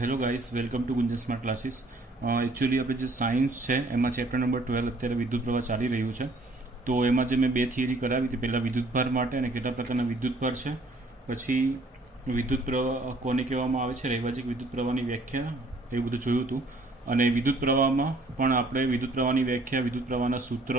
Hello guys, welcome to Gunjan smart classes. Actually આપણે જે science છે એમાં ચેપ્ટર નંબર 12 અત્યારે વિદ્યુત પ્રવાહ ચાલી રહ્યું છે. તો એમાં જે મેં બે થિયરી કરાવી હતી, પહેલાં વિદ્યુતભાર માટે અને કેટલા પ્રકારના વિદ્યુતભાર છે, પછી વિદ્યુત પ્રવાહ કોને કહેવામાં આવે છે, રૈવાજિક વિદ્યુત પ્રવાહની વ્યાખ્યા, એવું બધું જોયું હતું. અને વિદ્યુત પ્રવાહમાં પણ આપણે વિદ્યુત પ્રવાહની વ્યાખ્યા, વિદ્યુત પ્રવાહના સૂત્ર,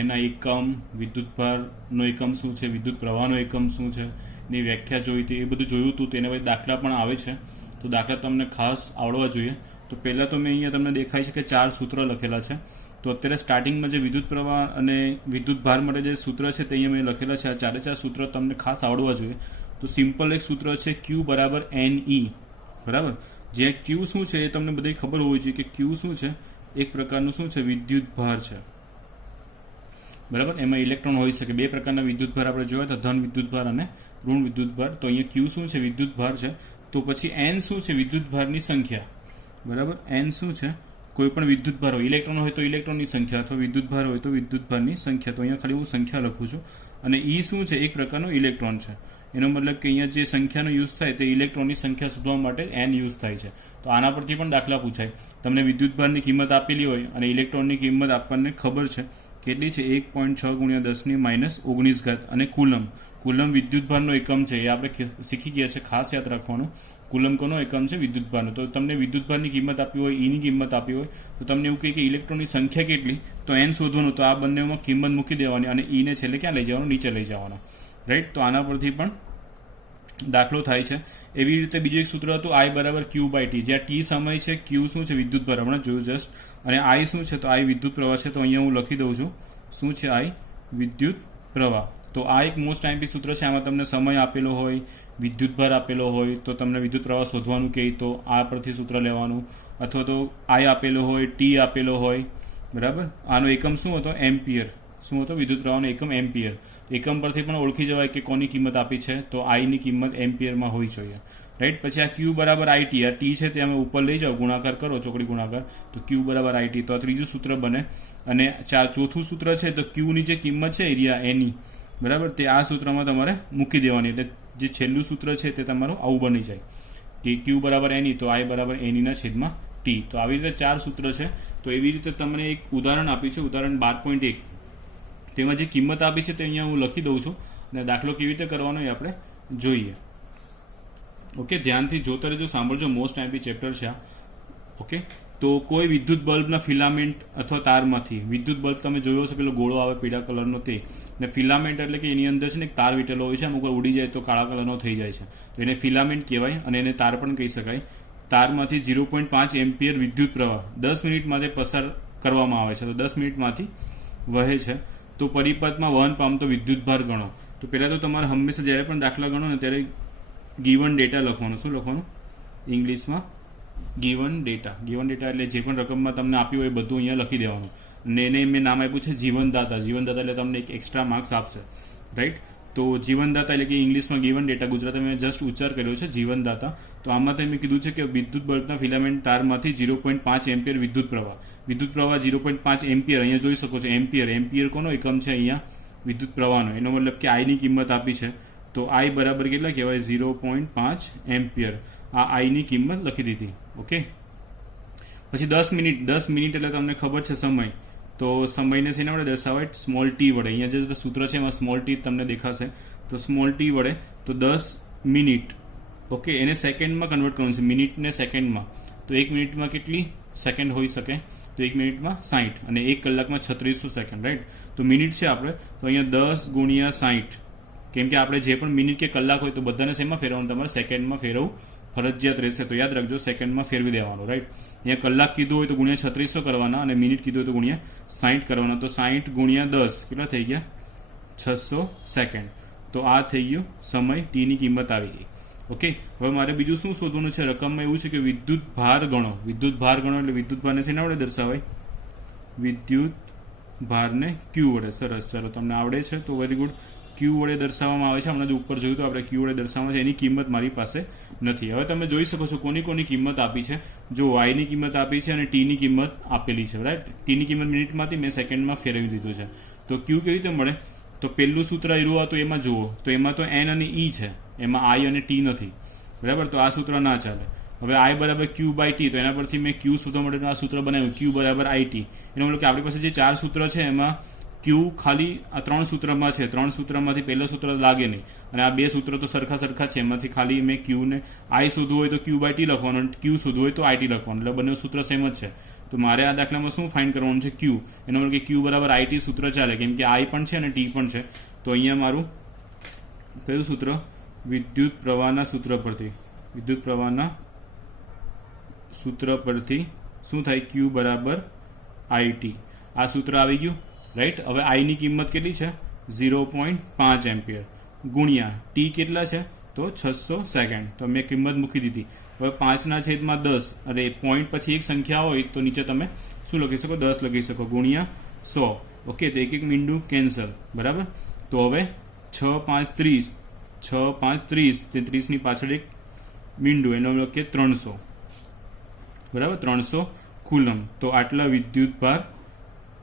એના એકમ, વિદ્યુતભારનો એકમ શું છે, વિદ્યુત પ્રવાહનો એકમ શું છે, ની વ્યાખ્યા જોઈ હતી, એ બધું જોયું હતું. તેના પછી દાખલા પણ આવે છે, તો દાખલા તમને ખાસ આવડવા જોઈએ. તો પહેલાં તો મેં અહીંયા તમને દેખાય છે કે 4 સૂત્ર લખેલા છે. તો અત્યારે સ્ટાર્ટિંગમાં જે વિદ્યુત પ્રવાહ અને વિદ્યુત ભાર માટે જે સૂત્ર છે તે અહીંયા મેં લખેલા છે. આ 4 સૂત્ર તમને ખાસ આવડવા જોઈએ. તો સિમ્પલ એક સૂત્ર છે Q બરાબર NE, બરાબર. જે Q શું છે એ તમને બધી ખબર હોવી જોઈએ કે Q શું છે, એક પ્રકારનું શું છે, વિદ્યુત ભાર છે, બરાબર. એમાં ઇલેક્ટ્રોન હોઈ શકે. બે પ્રકારના વિદ્યુત ભાર આપણે જોયા હતા, ધન વિદ્યુત ભાર અને ઋણ વિદ્યુત ભાર. તો અહીંયા Q શું છે, વિદ્યુત ભાર છે. તો પછી N શું છે, વિદ્યુત ભારની સંખ્યા, બરાબર. N શું છે, કોઈ પણ વિદ્યુત ભાર હોય, ઇલેક્ટ્રોન હોય તો ઇલેક્ટ્રોનની સંખ્યા, અથવા વિદ્યુત ભાર હોય તો વિદ્યુત ભારની સંખ્યા. તો અહીંયા ખાલી હું સંખ્યા લખું છું. અને E શું છે, એક પ્રકારનો ઇલેક્ટ્રોન છે. એનો મતલબ કે અહીંયા જે સંખ્યાનો યુઝ થાય તે ઇલેક્ટ્રોનની સંખ્યા શોધવા માટે N યુઝ થાય છે. તો આના પરથી પણ દાખલા પૂછાય. તમને વિદ્યુત ભારની કિંમત આપેલી હોય અને ઇલેક્ટ્રોનની કિંમત આપણને ખબર છે કેટલી છે, 1.6 × 10⁻19 અને કુલમ વિદ્યુત ભારનો એકમ છે. એ આપણે શીખી ગયા છે, ખાસ યાદ રાખવાનું. કુલમ કોનો એકમ છે, વિદ્યુત ભારનો. તો તમને વિદ્યુત ભારની કિંમત આપી હોય, E ની કિંમત આપી હોય, તો તમને એવું કહે કે ઇલેક્ટ્રોનની સંખ્યા કેટલી, તો N શોધવાનું. તો આ બંનેમાં કિંમત મૂકી દેવાની અને E ને છેલ્લે ક્યાં લઈ જવાનું, નીચે લઈ જવાનો, રાઈટ. તો આના પરથી પણ દાખલો થાય છે. એવી રીતે બીજું એક સૂત્ર હતું I બરાબર Q/T. જ્યાં T સમય છે, Q શું છે, વિદ્યુત ભાર, હમણાં જોયું જસ્ટ. અને I શું છે, તો I વિદ્યુત પ્રવાહ છે. તો અહીંયા હું લખી દઉં છું, શું છે I, વિદ્યુત પ્રવાહ. તો આ એક મોસ્ટ આઈમ્પી સૂત્ર છે. આમાં તમને સમય આપેલો હોય, વિદ્યુત ભાર આપેલો હોય, તો તમને વિદ્યુત પ્રવાહ શોધવાનું કહે તો આ પરથી સૂત્ર લેવાનું. અથવા તો I આપેલો હોય, T આપેલો હોય, બરાબર. આનો એકમ શું હતો, એમ્પિયર. શું હતો, વિદ્યુત પ્રવાહનો એકમ એમ્પિયર. એકમ પરથી પણ ઓળખી જવાય કે કોની કિંમત આપી છે, તો I ની કિંમત એમ્પિયરમાં હોવી જોઈએ, રાઈટ. પછી આ Q બરાબર IT. આ T છે તે અમે ઉપર લઈ જાઓ, ગુણાકાર કરો, ચોકડી ગુણાકાર, તો Q બરાબર IT. તો આ ત્રીજું સૂત્ર બને. અને ચોથું સૂત્ર છે, તો Q ની જે કિંમત છે એરિયા NE, બરાબર, તે આ સૂત્રમાં તમારે મૂકી દેવાની. એટલે જે છેલ્લું સૂત્ર છે તે તમારું આવું બની જાય કે Q બરાબર NE, તો I બરાબર NE/T. તો આવી રીતે 4 સૂત્ર છે. તો એવી રીતે તમને એક ઉદાહરણ આપ્યું છે, ઉદાહરણ 12.1. તેમાં જે કિંમત આપી છે તે અહીંયા હું લખી દઉં છું, અને દાખલો કેવી રીતે કરવાનો એ આપણે જોઈએ. ઓકે, ધ્યાનથી જોતા રહેજો, સાંભળજો. મોસ્ટ આઈમ્પી ચેપ્ટર છે આ. ઓકે, તો કોઈ વિદ્યુત બલ્બના ફિલામેન્ટ અથવા તારમાંથી, વિદ્યુત બલ્બ તમે જોયો છો, પેલો ગોળો આવે પીળા કલરનો તે, ને ફિલામેન્ટ એટલે કે એની અંદર છે ને એક તાર વીટેલો હોય છે, અમુક ઉડી જાય તો કાળા કલરનો થઈ જાય છે, તો એને ફિલામેન્ટ કહેવાય અને એને તાર પણ કહી શકાય. તારમાંથી 0.5 એમ્પિયર વિદ્યુત પ્રવાહ 10 મિનિટમાં પસાર કરવામાં આવે છે, તો 10 મિનિટમાંથી વહે છે. તો પરિપથમાં વહન પામતો વિદ્યુત ભાર ગણો. તો પહેલાં તો તમારે હંમેશા જ્યારે પણ દાખલા ગણો ને ત્યારે ગીવન ડેટા લખવાનું. શું લખવાનું, ઇંગ્લિશમાં ગીવન ડેટા. ગીવન ડેટા એટલે જે પણ રકમમાં તમને આપ્યું હોય એ બધું અહીંયા લખી દેવાનું. અને એને મેં નામ આપ્યું છે જીવનદાતા. જીવનદાતા એટલે તમને એક એક્સ્ટ્રા માર્ક્સ આપશે, રાઈટ. તો જીવનદાતા એટલે કે ઇંગ્લિશમાં ગીવન ડેટા, ગુજરાતીમાં મેં જસ્ટ ઉચ્ચાર કર્યો છે જીવનદાતા. તો આમાં મેં કીધું છે કે વિદ્યુત બલ્બના ફિલામેન્ટ તારમાંથી 0.5 એમ્પિયર વિદ્યુત પ્રવાહ 0.5 એમ્પિયર, અહીંયા જોઈ શકો છો એમ્પિયર. એમ્પિયર કોનો એકમ છે અહીંયા, વિદ્યુત પ્રવાહનો. એનો મતલબ કે I ની કિંમત આપી છે, તો I બરાબર કેટલા કહેવાય, 0.5 એમ્પિયર. આ I ની કિંમત લખી દીધી. ઓકે, પછી 10 મિનિટ એટલે તમને ખબર છે સમય. તો સમયને શેના વડે દર્શાવાય, સ્મોલ t વડે. અહીંયા જે સૂત્ર છે એમાં સ્મોલ t તમને દેખાશે, તો સ્મોલ t વડે. તો 10 મિનિટ, ઓકે, એને સેકન્ડમાં કન્વર્ટ કરવાનું છે, મિનિટને સેકન્ડમાં. તો 1 મિનિટમાં કેટલી સેકન્ડ હોઈ શકે, તો 1 મિનિટમાં 60, અને 1 કલાકમાં 3600 સેકન્ડ, રાઈટ. તો મિનિટ છે આપણે, તો અહીંયા 10 × 60, કેમ કે આપણે જે પણ મિનિટ કે કલાક હોય તો બધાને શેમાં ફેરવવાનું, તમારે સેકન્ડમાં ફેરવવું ફરજિયાત રહેશે. તો યાદ રાખજો, સેકન્ડમાં ફેરવી દેવાનું, રાઈટ. અહીંયા કલાક કીધું હોય તો ગુણ્યા 3600 કરવાના, અને મિનિટ કીધું હોય તો ગુણ્યા 60 કરવાના. તો 60 × 10 કેટલા થઈ ગયા, 600 સેકન્ડ. તો આ થઈ ગયું સમય, T ની કિંમત આવી ગઈ. ઓકે, હવે મારે બીજું શું શોધવાનું છે, રકમમાં એવું છે કે વિદ્યુત ભાર ગણો. વિદ્યુત ભાર ગણો એટલે વિદ્યુત ભારને શેના વડે દર્શાવાય, વિદ્યુત ભારને Q વડે. સરસ, ચાલો તમને આવડે છે તો વેરી ગુડ. Q વડે દર્શાવવામાં આવે છે. હમણાં જો ઉપર જોયું તો આપણે Q વડે દર્શાવવામાં છે. એની કિંમત મારી પાસે નથી. હવે તમે જોઈ શકો છો કોની કિંમત આપી છે. જો Y ની કિંમત આપી છે અને T ની કિંમત આપેલી છે, રાઈટ. T ની કિંમત મિનિટમાંથી મેં સેકન્ડમાં ફેરવી દીધું છે. તો Q કેવી રીતે મળે, તો પહેલું સૂત્ર આવ્યું હતું એમાં જુઓ, તો એમાં તો N અને E છે, એમાં I અને T નથી, બરાબર. તો આ સૂત્ર ના ચાલે. હવે આઈ બરાબર ક્યુ બાય ટી, તો એના પરથી મેં ક્યુ શોધવા માટેનું આ સૂત્ર બનાવ્યું, ક્યુ બરાબર આઈ ટી. એનો મતલબ કે આપણી પાસે જે 4 સૂત્ર છે એમાં ક્યુ ખાલી આ 3 સૂત્રમાં છે, 3 સૂત્રમાંથી પહેલું સૂત્ર લાગે નહીં, અને આ 2 સૂત્રો તો સરખા છે, એમાંથી ખાલી મેં ક્યુ ને આઈ શોધવું હોય તો ક્યુ બાય ટી લખવાનું, અને ક્યુ શોધવું હોય તો આઈ ટી લખવાનું, એટલે બંને સૂત્ર સેમ જ છે. તો મારે આ દાખલામાં શું ફાઇન્ડ કરવાનું છે? ક્યુ. એનો મતલબ કે ક્યુ બરાબર આઈ ટી સૂત્ર ચાલે, કેમ કે આઈ પણ છે અને ટી પણ છે. તો અહીંયા મારું કયું સૂત્ર? વિદ્યુત પ્રવાહના સૂત્ર પરથી શું થાય? ક્યુ બરાબર આઈ ટી. આ સૂત્ર આવી ગયું, રાઈટ. હવે આઈની કિંમત કેટલી છે? 0.5 એમ્પિયર ગુણ્યા ટી કેટલા છે? તો 600 સેકન્ડ. તો મેં કિંમત મૂકી દીધી. હવે 5/10, અને પોઈન્ટ પછી એક સંખ્યા હોય તો નીચે તમે શું લખી શકો? 10 લખી શકો, ગુણ્યા 100. ઓકે, તો એક મીંડું કેન્સલ, બરાબર. તો હવે 6 5 30, 30 ની પાછળ એક મીંડું, એનો મતલબ કે 300, બરાબર, 300 કુલમ. તો આટલા વિદ્યુત ભાર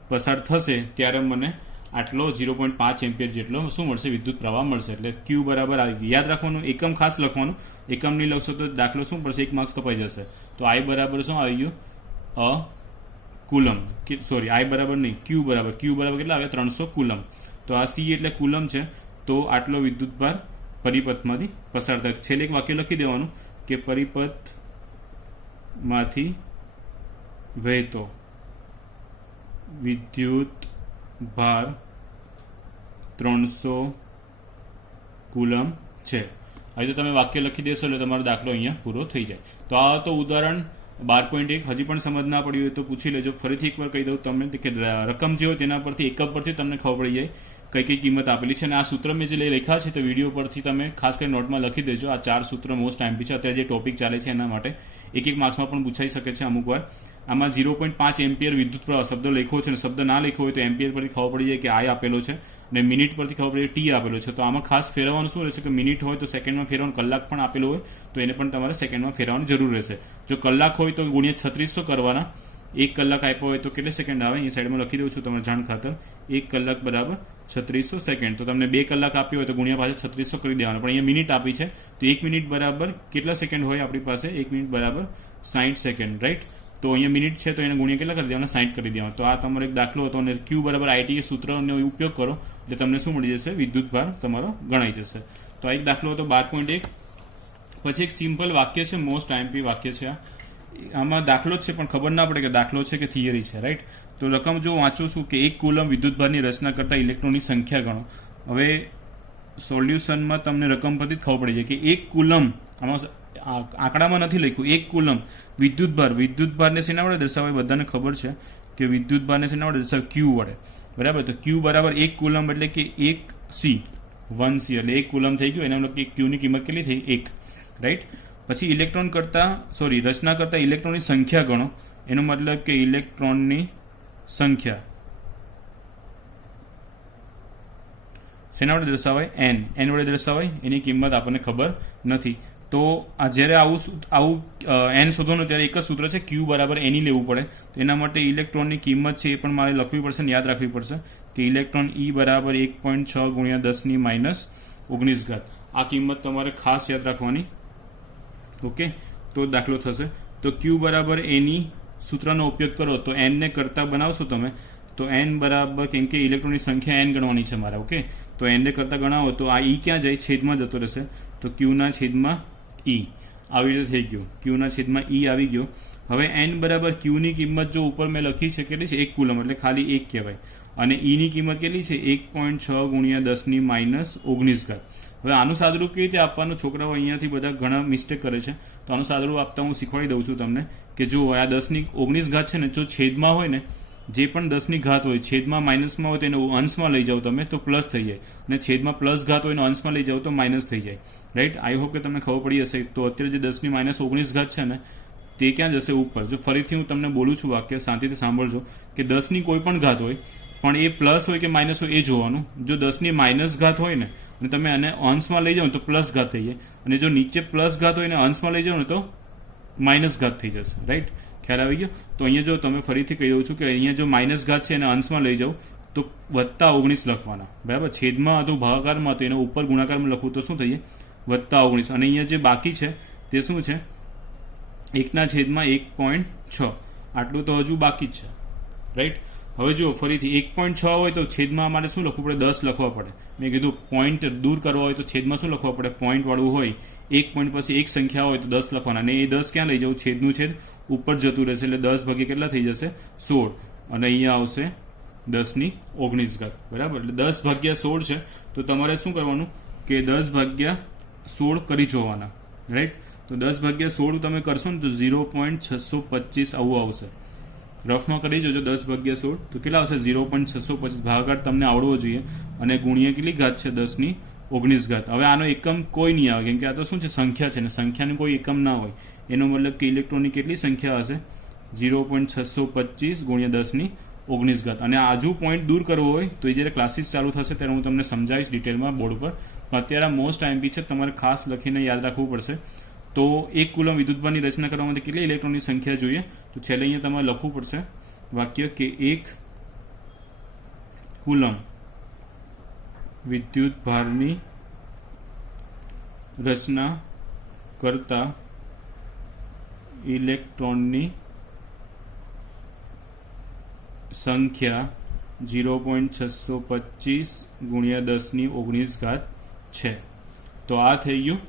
પસાર થશે ત્યારે મને આટલો 0.5 એમ્પિયર જેટલો શું મળશે? વિદ્યુત પ્રવાહ મળશે. એટલે ક્યુ બરાબર આવી ગયું. યાદ રાખવાનું, એકમ ખાસ લખવાનું, એકમ નહીં લખશો તો દાખલો શું પડશે? 1 માર્ક્સ કપાઈ જશે. તો આઈ બરાબર શું આવી ગયું? કુલમ. સોરી, આઈ બરાબર નહીં, ક્યુ બરાબર કેટલા આવે? 300 કુલમ. તો આ સી એટલે કુલમ છે. તો આટલો વિદ્યુત ભાર પરિપથમાંથી પસાર થાય. છેલ્લે એક વાક્ય લખી દેવાનું કે પરિપથમાંથી વહેતો વિદ્યુત ભાર 300 કુલમ છે. હવે તો તમે વાક્ય લખી દેશો એટલે તમારો દાખલો અહીંયા પૂરો થઈ જાય. તો આ તો ઉદાહરણ 12.1. હજી પણ સમજ ના પડી હોય તો પૂછી લેજો. ફરીથી એકવાર કહી દઉં તમને કે રકમ જે હોય તેના પરથી એકમ પરથી તમને ખબર પડી જાય કઈ કિંમત આપેલી છે. અને આ સૂત્ર મેં જે લખ્યા છે તો વિડીયો પરથી તમે ખાસ કરીને નોટમાં લખી દેજો. આ 4 સૂત્ર મોસ્ટ આઈએમપી છે. અત્યારે જે ટોપિક ચાલે છે એના માટે એક માર્ક્સમાં પણ પૂછાઈ શકે છે અમુક વાર. આમાં 0.5 એમ્પિયર વિદ્યુત પ્રવાહ શબ્દ લખ્યો છે, અને શબ્દ ના લખ્યો હોય તો એમ્પિયર પરથી ખબર પડી જાય કે આઈ આપેલો છે, અને મિનિટ પરથી ખબર પડી ટી આપેલો છે. તો આમાં ખાસ ફેરવવાનું શું રહેશે કે મિનિટ હોય તો સેકન્ડમાં ફેરવવાનું, કલાક પણ આપેલો હોય તો એને પણ તમારે સેકન્ડમાં ફેરવવાની જરૂર રહેશે. જો કલાક હોય તો ગુણ્યા 3600 કરવાના. 1 કલાક આપ્યો હોય તો કેટલે સેકન્ડ આવે? એ સાઈડમાં લખી દઉં છું તમને જાણ ખાતર. 1 કલાક બરાબર 3600 સેકન્ડ. તો તમને 2 કલાક આપ્યો હોય તો ગુણ્યા પાછળ 3600 કરી દેવાના. પણ અહીંયા મિનિટ આપી છે તો 1 મિનિટ બરાબર કેટલા સેકન્ડ હોય આપણી પાસે? 1 મિનિટ બરાબર 60 સેકન્ડ, રાઈટ. તો અહીંયા મિનિટ છે તો એને ગુણ્યા કેટલા કરી દેવાના? 60 કરી દેવાના. તો આ તમારો એક દાખલો હતો, અને ક્યુ બરાબર આઈટી સૂત્રનો ઉપયોગ કરો એટલે તમને શું મળી જશે? વિદ્યુત ભાર તમારો ગણાઈ જશે. તો આ એક દાખલો હતો 12.1. પછી એક સિમ્પલ વાક્ય છે, મોસ્ટ આઈએમપી વાક્ય છે. આમાં દાખલો જ છે પણ ખબર ના પડે કે દાખલો છે કે થિયરી છે, રાઈટ. તો રકમ જો વાંચું છું કે 1 કુલમ વિદ્યુતભારની રચના કરતા ઇલેક્ટ્રોનની સંખ્યા ગણો. હવે સોલ્યુશનમાં તમને રકમ પરથી જ ખબર પડી જાય કે 1 કુલમ, આમાં આંકડામાં નથી લખ્યું, 1 કુલમ વિદ્યુતભારને શેના વડે દર્શાવાય? બધાને ખબર છે કે વિદ્યુતભારને શેના વડે દર્શાવાય? ક્યુ વડે, બરાબર. તો ક્યુ બરાબર 1 કુલમ એટલે કે 1 સી, 1 સી એટલે 1 કુલમ થઈ ગયું. એના મતલબ કે ક્યુની કિંમત કેટલી થઈ? 1, રાઈટ. પછી રચના કરતા ઇલેક્ટ્રોનની સંખ્યા ગણો. એનો મતલબ કે ઇલેક્ટ્રોનની સંખ્યા શેના વડે દર્શાવાય? એન વડે દર્શાવાય. એની કિંમત આપણને ખબર નથી. તો આ જ્યારે આવું એન શોધવાનું ત્યારે એક જ સૂત્ર છે, ક્યુ બરાબર એની લેવું પડે. તો એના માટે ઇલેક્ટ્રોનની કિંમત છે એ પણ મારે લખવી પડશે ને યાદ રાખવી પડશે કે ઇલેક્ટ્રોન ઈ બરાબર 1.6 ગુણ્યા 10⁻19. આ કિંમત તમારે ખાસ યાદ રાખવાની. ઓકે, તો દાખલો થશે. તો ક્યુ બરાબર એની સૂત્રનો ઉપયોગ કરો તો એન ને કરતા બનાવશો તમે તો એન બરાબર, કેમ કે ઇલેક્ટ્રોનની સંખ્યા એન ગણવાની છે મારે. ઓકે, તો એન ને કરતા ગણાવો તો આ ઈ ક્યાં જાય? છેદમાં જતો રહેશે. તો ક્યુના છેદમાં ઈ આવી રીતે થઈ ગયું. ક્યુના છેદમાં ઈ આવી ગયો. હવે એન બરાબર ક્યુની કિંમત જો ઉપર મેં લખી છે કેટલી છે? 1 કુલમ એટલે ખાલી 1 કહેવાય. અને ઈની કિંમત કેટલી છે? 1.6 ગુણ્યા 10⁻19. હવે આનું સાદુરૂપ કેવી રીતે આપવાનું? છોકરાઓ અહીંયાથી બધા ઘણા મિસ્ટેક કરે છે. તો આનું સાદુરૂપ આપતા હું શીખવાડી દઉં છું તમને કે જો આ 10⁻19 છે ને, જો છેદમાં હોય ને, જે પણ 10 હોય છેદમાં માઇનસમાં હોય તો એને અંશમાં લઈ જાઓ તમે તો પ્લસ થઈ જાય, અને છેદમાં પ્લસ ઘાત હોય એને અંશમાં લઈ જાઓ તો માઇનસ થઈ જાય, રાઈટ. આઈ હોપ કે તમને ખબર પડી હશે. તો અત્યારે જે 10⁻19 છે ને તે ક્યાં જશે? ઉપર. જો ફરીથી હું તમને બોલું છું વાક્ય, શાંતિથી સાંભળજો કે 10ની કોઈ પણ ઘાત હોય પણ એ પ્લસ હોય કે માઇનસ હોય એ જોવાનું. જો 10⁻- હોય ને અને તમે એને અંશમાં લઈ જાઓ તો પ્લસ ઘાત થઈ જાય, અને જો નીચે પ્લસ ઘાત હોય ને અંશમાં લઈ જાઓ ને તો માઇનસ ઘાત થઈ જશે, રાઈટ. ખ્યાલ આવી ગયો? તો અહીંયા જો તમે ફરીથી કહી દઉં છું કે અહીંયા જો માઇનસ ઘાત છે એને અંશમાં લઈ જાઓ તો +19 લખવાના, બરાબર. છેદમાં હતું, ભાગાકારમાં હતું, એને ઉપર ગુણાકારમાં લખવું તો શું થઈ જાય? +19. અને અહીંયા જે બાકી છે તે શું છે? 1/1.6 આટલું તો હજુ બાકી જ છે, રાઈટ. હવે જો ફરીથી 1.6 હોય તો છેદમાં મારે શું લખવું પડે? 10 લખવા પડે. મેં કીધું પોઈન્ટ દૂર કરવા હોય તો છેદમાં શું લખવા પડે? પોઈન્ટ વાળું હોય, એક પોઈન્ટ પછી એક સંખ્યા હોય તો 10 લખવાના, અને એ 10 ક્યાં લઈ જવું? છેદનું છેદ ઉપર જતું રહેશે, એટલે 10 ભાગ્યા કેટલા થઈ જશે? 16, અને અહીંયા આવશે 10/19, બરાબર. એટલે 10 ભાગ્યા 16 છે, તો તમારે શું કરવાનું કે 10 ભાગ્યા 16 કરી જોવાના, રાઈટ. તો 10 ભાગ્યા 16 તમે કરશો ને તો 0.625 આવું આવશે. રફમાં કરી જોજો 10 ભાગ્યા 16 તો કેટલા આવશે? 0.625. ભાગાકાર તમને આવડવો જોઈએ, અને ગુણ્યા કેટલી ઘાત છે? 10/19. હવે આનો એકમ કોઈ નહીં આવે, કેમ કે આ તો શું છે? સંખ્યા છે, ને સંખ્યાનું કોઈ એકમ ના હોય. એનો મતલબ કે ઇલેક્ટ્રોનની કેટલી સંખ્યા હશે? 0.625 ગુણ્યા 10/19. અને આજુ પોઈન્ટ દૂર કરવો હોય તો એ જ્યારે ક્લાસીસ ચાલુ થશે ત્યારે હું તમને સમજાવીશ ડિટેલમાં બોર્ડ પર. અત્યારે મોસ્ટ આઈએમપી છે, તમારે ખાસ લખીને યાદ રાખવું પડશે. તો 1 કુલમ વિદ્યુતભારની રચના કરવા માટે કેટલી ઇલેક્ટ્રોનની સંખ્યા જોઈએ? તો છેલ્લે અહીંયા તમારે લખવું પડશે વાક્ય કે 1 કુલમ વિદ્યુતભારની રચના કરતા ઇલેક્ટ્રોનની સંખ્યા 0.625 ગુણ્યા 10/19 છે. તો આ થઈ ગયું.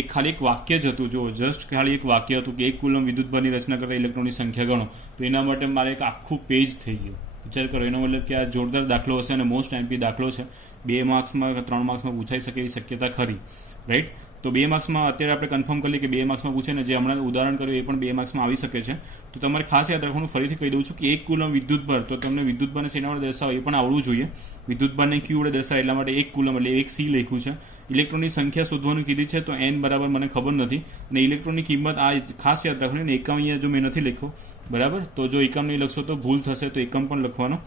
એક ખાલી એક વાક્ય જ હતું, જો જસ્ટ ખાલી એક વાક્ય હતું કે 1 કુલમ વિદ્યુતભારની રચના કરતા ઇલેક્ટ્રોનની સંખ્યા ગણો. તો એના માટે મારે એક આખું પેજ થઈ ગયું. વિચાર કરો, એનો મતલબ કે આ જોરદાર દાખલો હશે અને મોસ્ટ આઈએમપી દાખલો છે. 2 માર્ક્સમાં કે 3 માર્ક્સમાં પૂછાઈ શકે એવી શક્યતા ખરી, રાઈટ. તો 2 માર્ક્સમાં અત્યારે આપણે કન્ફર્મ કરી લઈએ કે 2 માર્ક્સમાં પૂછે, ને જે હમણાં ઉદાહરણ કર્યું એ પણ 2 માર્ક્સમાં આવી શકે છે. તો તમારે ખાસ યાદ રાખવાનું, ફરીથી કહી દઉં છું કે 1 કુલમ વિદ્યુતભાર, તો તમને વિદ્યુતભારને શેના વડે દર્શાવો એ પણ આવડવું જોઈએ. વિદ્યુતભારને ક્યુ વડે દર્શાવે, એટલા માટે 1 કુલમ એટલે 1 C લખ્યું છે. ઇલેક્ટ્રોનની સંખ્યા શોધવાનું કીધી છે, તો n બરાબર મને ખબર નથી, અને ઇલેક્ટ્રોનની કિંમત આ ખાસ યાદ રાખવાની. ને એકમ અહીંયા જો મેં નથી લખ્યો, બરાબર, તો જો એકમ નહીં લખશો તો ભૂલ થશે, તો એકમ પણ લખવાનો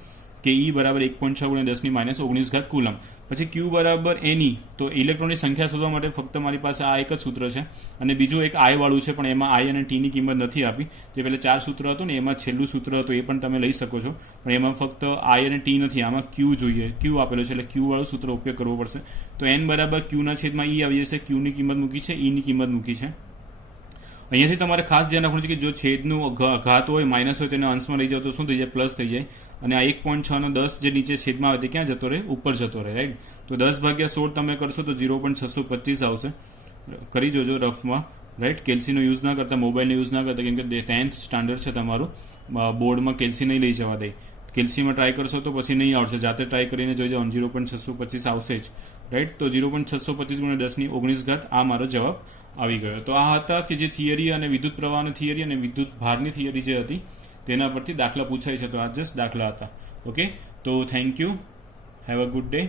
કે E બરાબર 1.6 ગુણ્યા 10/-19 કુલમ. પછી Q બરાબર Ne, તો ઇલેક્ટ્રોનની સંખ્યા શોધવા માટે ફક્ત મારી પાસે આ એક જ સૂત્ર છે, અને બીજું એક I વાળું છે, પણ એમાં I અને T ની કિંમત નથી આપી. જે પહેલા 4 સૂત્ર હતું ને એમાં છેલ્લું સૂત્ર હતું, એ પણ તમે લઈ શકો છો, પણ એમાં ફક્ત I અને T નથી, આમાં Q જોઈએ. Q આપેલો છે, એટલે Q વાળું સૂત્ર ઉપયોગ કરવો પડશે. તો n બરાબર Q ના છેદમાં E આવી જશે. Q ની કિંમત મૂકી છે, E ની કિંમત મૂકી છે. અહીંયાથી તમારે ખાસ ધ્યાન રાખવાનું છે કે જો છેદનું ઘાત હોય, માઇનસ હોય, તેને અંશમાં લઈ જાવ તો શું થઈ જાય? પ્લસ થઈ જાય. અને આ 1.6 નો 10 જે નીચે છેદમાં આવે તે ક્યાં જતો રહે? ઉપર જતો રહે, રાઈટ. તો 10 ભાગ્યા 16 તમે કરશો તો 0.625 આવશે. કરી જોજો રફમાં, રાઈટ. કેલ્સીનો યુઝ ના કરતા, મોબાઈલનો યુઝ ના કરતા, કેમ કે 10th સ્ટાન્ડર્ડ છે તમારું, બોર્ડમાં કેલ્સી નહીં લઈ જવા દે. કેલ્સીમાં ટ્રાય કરશો તો પછી નહીં આવશે, જાતે ટ્રાય કરીને જોઈ જાઓ, 0.625 આવશે જ, રાઈટ. તો 0.625 ગુણ્યા 10/19 આ મારો જવાબ આવી ગયો. તો આ હતા કે જે થિયરી અને વિદ્યુત પ્રવાહની થિયરી અને વિદ્યુત ભારની થિયરી જે હતી તેના પરથી દાખલા પૂછાય છે. તો આ જસ્ટ દાખલા હતા. ઓકે, તો thank you, have a good day.